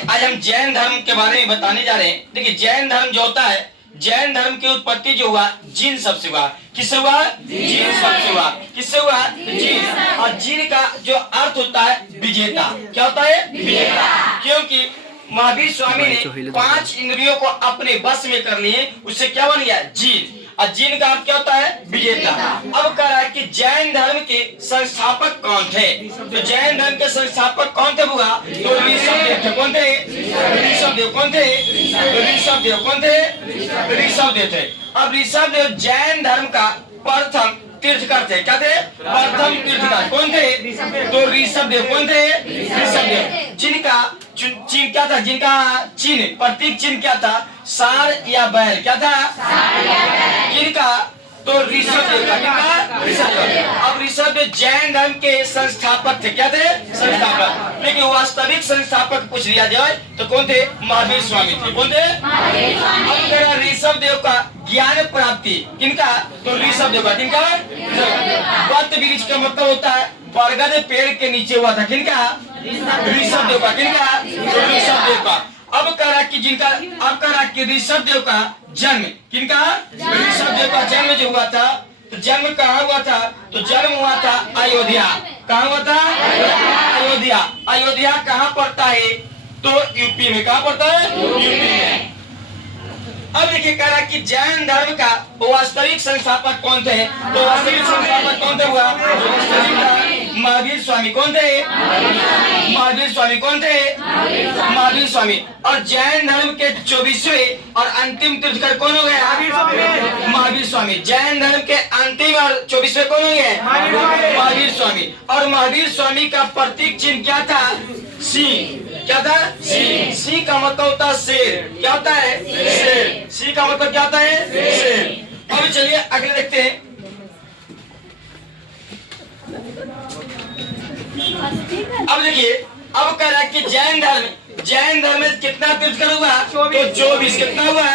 आज हम जैन धर्म के बारे में बताने जा रहे हैं। देखिए जैन धर्म जो होता है, जैन धर्म की उत्पत्ति जो हुआ जीन शब्द से हुआ। किससे हुआ? जीन शब्द से हुआ। किससे हुआ? जीन। और जीन का जो अर्थ होता है विजेता। क्या होता है? विजेता। क्योंकि महावीर स्वामी ने 5 इंद्रियों को अपने बस में कर लिए, उससे क्या बन गया? जीन। और जीन का अर्थ क्या होता है? विजेता। अब कह रहा है कि जैन धर्म के संस्थापक कौन थे? तो जैन धर्म के संस्थापक कौन थे? हुआ तो ऋषभदेव थे। कौन थे? ऋषभदेव। कौन थे? ऋषभदेव। कौन थे? ऋषभदेव थे। अब ऋषभदेव जैन धर्म का प्रथम तीर्थकर थे। क्या थे? प्रथम तीर्थकर। कौन थे? तो ऋषभदेव। कौन थे? ऋषभदेव। जिनका चिन्ह क्या था? जिनका चिन्ह, प्रतीक चिन्ह क्या था? सार या बैल। क्या था? जिनका तो ऋषभदेव का ऋषभदेव। अब ऋषभदेव जैन धर्म के संस्थापक थे। क्या थे? संस्थापक। लेकिन वास्तविक संस्थापक पूछ लिया जाए तो कौन थे? महावीर स्वामी थे। कौन थे? अब ऋषभदेव का ज्ञान प्राप्ति किनका? तो ऋषभदेव का। किनका? वट वृक्ष का मतलब होता है बरगद पेड़ के नीचे हुआ था। किनका? ऋषभदेव का। किनका? ऋषभदेव का। अब कह रहा कि जिनका, अब कह रहा कि ऋषभदेव का जन्म किनका? ऋषभदेव का जन्म जो हुआ था, तो जन्म कहाँ हुआ था? तो जन्म हुआ था अयोध्या। कहाँ हुआ था? अयोध्या। अयोध्या कहाँ पड़ता है? तो यूपी में। कहाँ पड़ता है? यूपी में। अब देखिए कह रहा कि जैन धर्म का वास्तविक संस्थापक कौन थे? तो वास्तविक संस्थापक कौन थे? हुआ महावीर स्वामी। कौन थे? महावीर स्वामी। कौन थे? महावीर स्वामी। और जैन धर्म के 24वें और अंतिम तीर्थकर कौन हो गए? महावीर स्वामी। जैन धर्म के अंतिम और 24वें कौन हो गए? महावीर स्वामी। और महावीर स्वामी का प्रतीक चिन्ह क्या था? सिंह। क्या था? सिंह। सिंह का मतलब होता है शेर। क्या होता है? शेर। सिंह का मतलब क्या होता है? शेर। अब चलिए अगले देखते हैं। अब देखिए, अब कह रहा है कि जैन धर्म में कितना तीर्थकर हुआ? तो 24। कितना हुआ?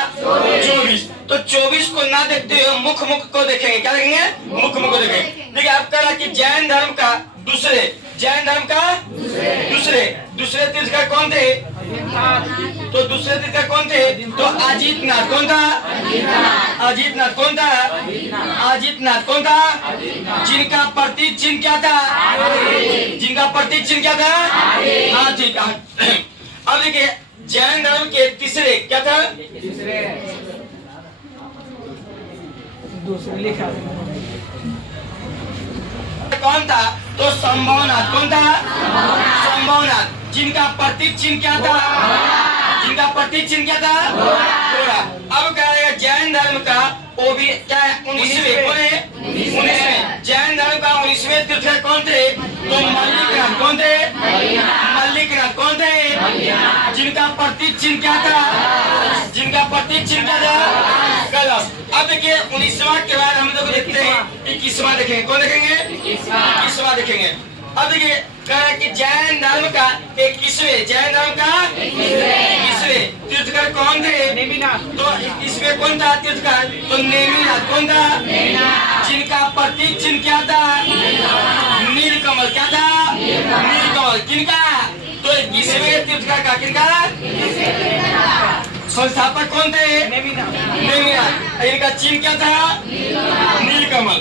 24। तो 24 को ना देखते हुए मुख को देखेंगे। क्या देखेंगे? मुख को देखेंगे। देखिए अब कह रहा है कि जैन धर्म का दूसरे तीर्थकर कौन थे? तो दूसरे तीर्थकर कौन थे? तो अजीतनाथ। कौन था? अजीतनाथ। कौन था? अजीतनाथ। कौन था? जिनका प्रतीक चिन्ह क्या था? जिनका प्रतीक चिन्ह क्या था? हाथी का। अब देखिए जैन धर्म के तीसरे क्या था? दूसरे लिखा कौन था? तो संभवनाथ। कौन था? संभवनाथ। जिनका प्रतीक चिन्ह क्या था? जिनका प्रतीक चिन्ह क्या था? घोड़ा। अब क्या है जैन धर्म का? वो भी क्या है? 19वें। कौन है? 19वें। जैन धर्म का 19वें तीर्थकर कौन थे? तो मल्लिकनाथ। कौन थे? मल्लिकनाथ। कौन थे? जिनका प्रतीक चिन्ह क्या था? जिनका प्रतीक चिन्ह क्या था? कलश। अब देखिए 19वां के बाद हम लोग देखते हैं 21वां देखेंगे। कौन देखेंगे? 21वां देखेंगे। अब देखिए कह रहा है कि जैन धर्म का 21वें, जैन धर्म का 21वें तीर्थकर कौन थे? तो 21वें कौन था तीर्थकर? तो नेमिनाथ। कौन था? जिनका प्रतीक चिन्ह क्या था? नीलकमल। क्या था? नीलकमल। किनका? तो 21वें तीर्थकर का। किनका? संस्थापक कौन थे? नेमिनाथ। इनका चिन्ह क्या था? नीलकमल।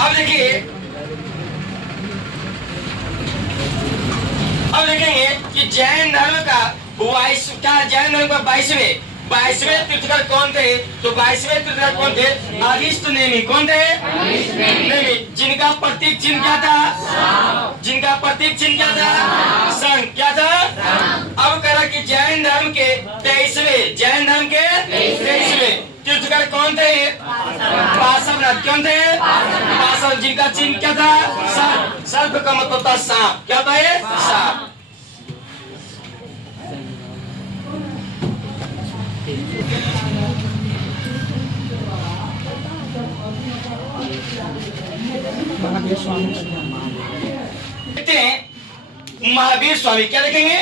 अब देखिए, अब देखेंगे कि जैन धर्म का 22वें तीर्थकर कौन थे? तो 22वें तीर्थकर कौन थे? अरिष्ट नेमि। कौन थे? नेमि। जिनका प्रतीक चिन्ह क्या था? जिनका प्रतीक चिन्ह क्या था? संघ। क्या था? अब कह रहा कि जैन धर्म के 23वें, जैन धर्म के 23वें तीर्थकर कौन थे? पार्श्वनाथ। कौन थे? पार्श्व। जिनका चिन्ह क्या था? सर्प। सर्प का मतलब था सांप। क्या होता है? सांप। देखते हैं महावीर स्वामी। क्या देखेंगे?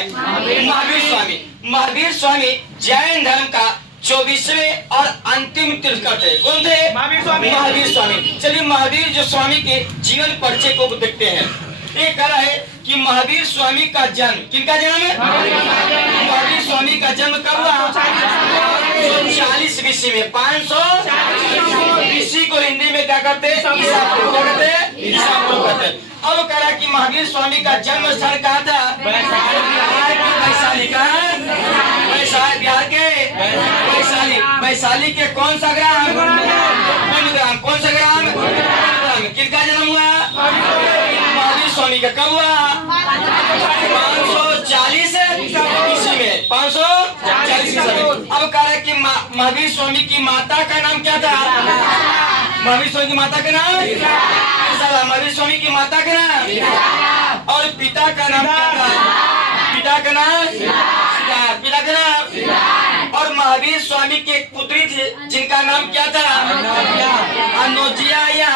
महावीर स्वामी। महावीर स्वामी जैन धर्म का 24वें और अंतिम तीर्थकर थे। कौन थे? महावीर स्वामी। महावीर स्वामी। चलिए महावीर जो स्वामी के जीवन परिचय को देखते हैं। ये कह रहा है कि महावीर स्वामी का जन्म, किनका जन्म है? महावीर स्वामी का जन्म कब हुआ? 540 BC में। 540 BC को हिंदी में क्या करते हैं? ईसा पूर्व कहते हैं, ईसा पूर्व कहते हैं। अब कह रहा कि महावीर स्वामी का जन्म स्थान कहाँ था? बिहार के वैशाली। कहाँ? वैशाली, बिहार के वैशाली। वैशाली के कौन सा ग्राम? ग्राम। कौन सा ग्राम? किनका जन्म हुआ? महावीर स्वामी का। कब हुआ? 540 ईस्वी में। 540 ईस्वी में। अब कह रहा है कि महावीर स्वामी की माता का नाम क्या था? महावीर स्वामी की माता का नाम? महावीर स्वामी की माता का नाम और पिता का नाम क्या था? पिता का नाम? पिता का नाम। और महावीर स्वामी की एक पुत्री थी जिनका नाम क्या था? अनुजिया या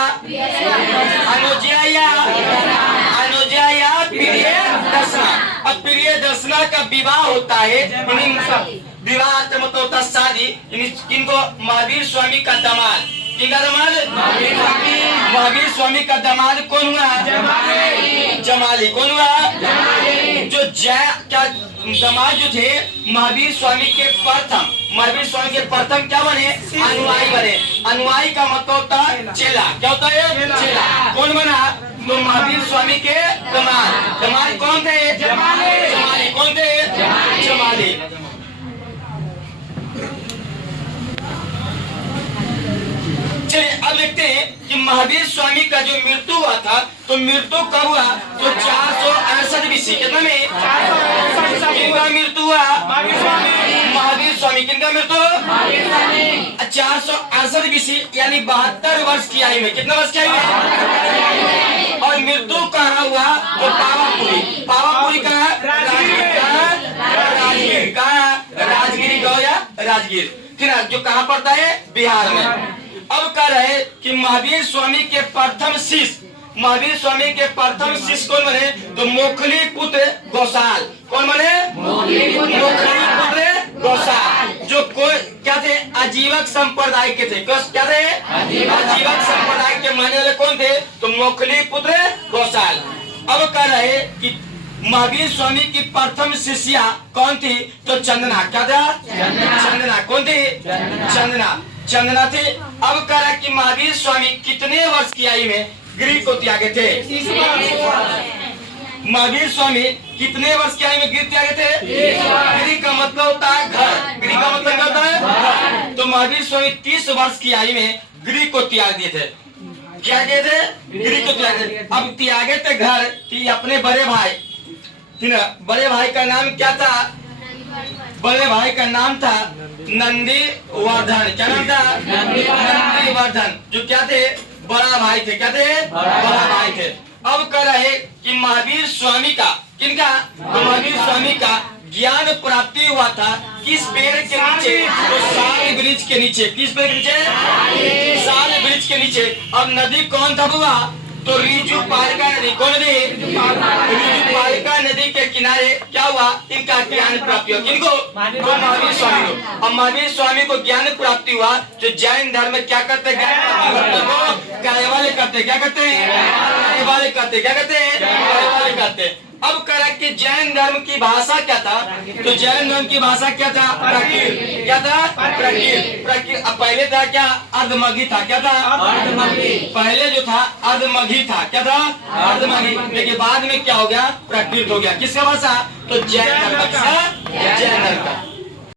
प्रियदर्शना। और प्रियदर्शना का विवाह होता है, विवाह मतलब होता है शादी। किनको? महावीर स्वामी का दामाद। किनका दामाद? महावीर स्वामी का दामाद कौन हुआ? जमाली। कौन हुआ? जो क्या दामाद जो थे महावीर स्वामी के प्रथम, महावीर स्वामी के प्रथम क्या बने? अनुयायी बने। अनुयायी का मतलब होता है चेला। क्या होता है? चेला। कौन बना? तो महावीर स्वामी के दामाद। दामाद कौन थे? जमाली। कौन थे? जमाली। चलिए अब देखते हैं कि महावीर स्वामी का जो मृत्यु हुआ था, तो मृत्यु कब हुआ? तो 468 BC। कितना में? किनका मृत्यु हुआ? महावीर स्वामी। किनका मृत्यु? 468 BC यानी 72 वर्ष की आयु में। कितना वर्ष की आयु में? और मृत्यु कहाँ हुआ? तो पावापुरी। पावापुरी कहाँ? राजगीर। कहाँ? राजगिरी गया राजगीर। फिर जो कहाँ पड़ता है? बिहार में। अब कह रहे कि महावीर स्वामी के प्रथम शिष्य, महावीर स्वामी के प्रथम शिष्य कौन बने? तो मोखली पुत्र गौसाल। कौन बने? मोखली पुत्र गौसाल। जो कोई क्या थे? आजीवक संप्रदाय के थे। क्या थे? आजीवक संप्रदाय के मानने वाले कौन थे? तो मोखली पुत्र गौसाल। अब कह रहे कि महावीर स्वामी की प्रथम शिष्या कौन थी? तो चंदना। क्या था? चंदना। कौन थी? चंदना थे। अब कह रहा कि महावीर स्वामी कितने वर्ष की आयु में गृह को त्यागे थे? महावीर स्वामी कितने वर्ष की आयु में गृह त्यागे थे? गृह का मतलब होता है घर। गृह का मतलब क्या होता है? तो महावीर स्वामी 30 वर्ष की आयु में गृह को त्याग दिए थे। क्या किए थे? गृह को त्यागे। अब त्यागे थे घर कि अपने बड़े भाई, बड़े भाई का नाम क्या था? बड़े भाई का नाम था नंदीवर्धन। क्या नाम था? नंदीवर्धन। जो क्या थे? बड़ा भाई थे। क्या थे? बड़ा भाई थे। अब कह रहे कि महावीर स्वामी का, किनका? महावीर स्वामी का ज्ञान प्राप्ति हुआ था किस पेड़ के नीचे? तो साल वृक्ष के नीचे। किस पेड़ के नीचे? साल वृक्ष के नीचे। अब नदी कौन था हुआ? तो रीजू पालिका नदी। कौन नदी? रीजू पालिका नदी के किनारे क्या हुआ? इनका ज्ञान प्राप्ति हुआ। किनको? तो महावीर स्वामी को। अब महावीर स्वामी को ज्ञान प्राप्ति हुआ। जो जैन धर्म में क्या करते हैं? गायवाले करते। क्या करते हैं? गायवाले करते। क्या करते हैं? गायवाले करते। अब कह कि जैन धर्म की भाषा क्या था? तो जैन धर्म की भाषा क्या था? प्राकृत। क्या था? प्राकृत। अब पहले था क्या? अर्धमगही था। क्या था? पहले जो था अर्धमगही था। क्या था? अर्धमगही। लेकिन बाद में क्या हो गया? प्राकृत हो गया। किसका भाषा? तो जैन धर्म का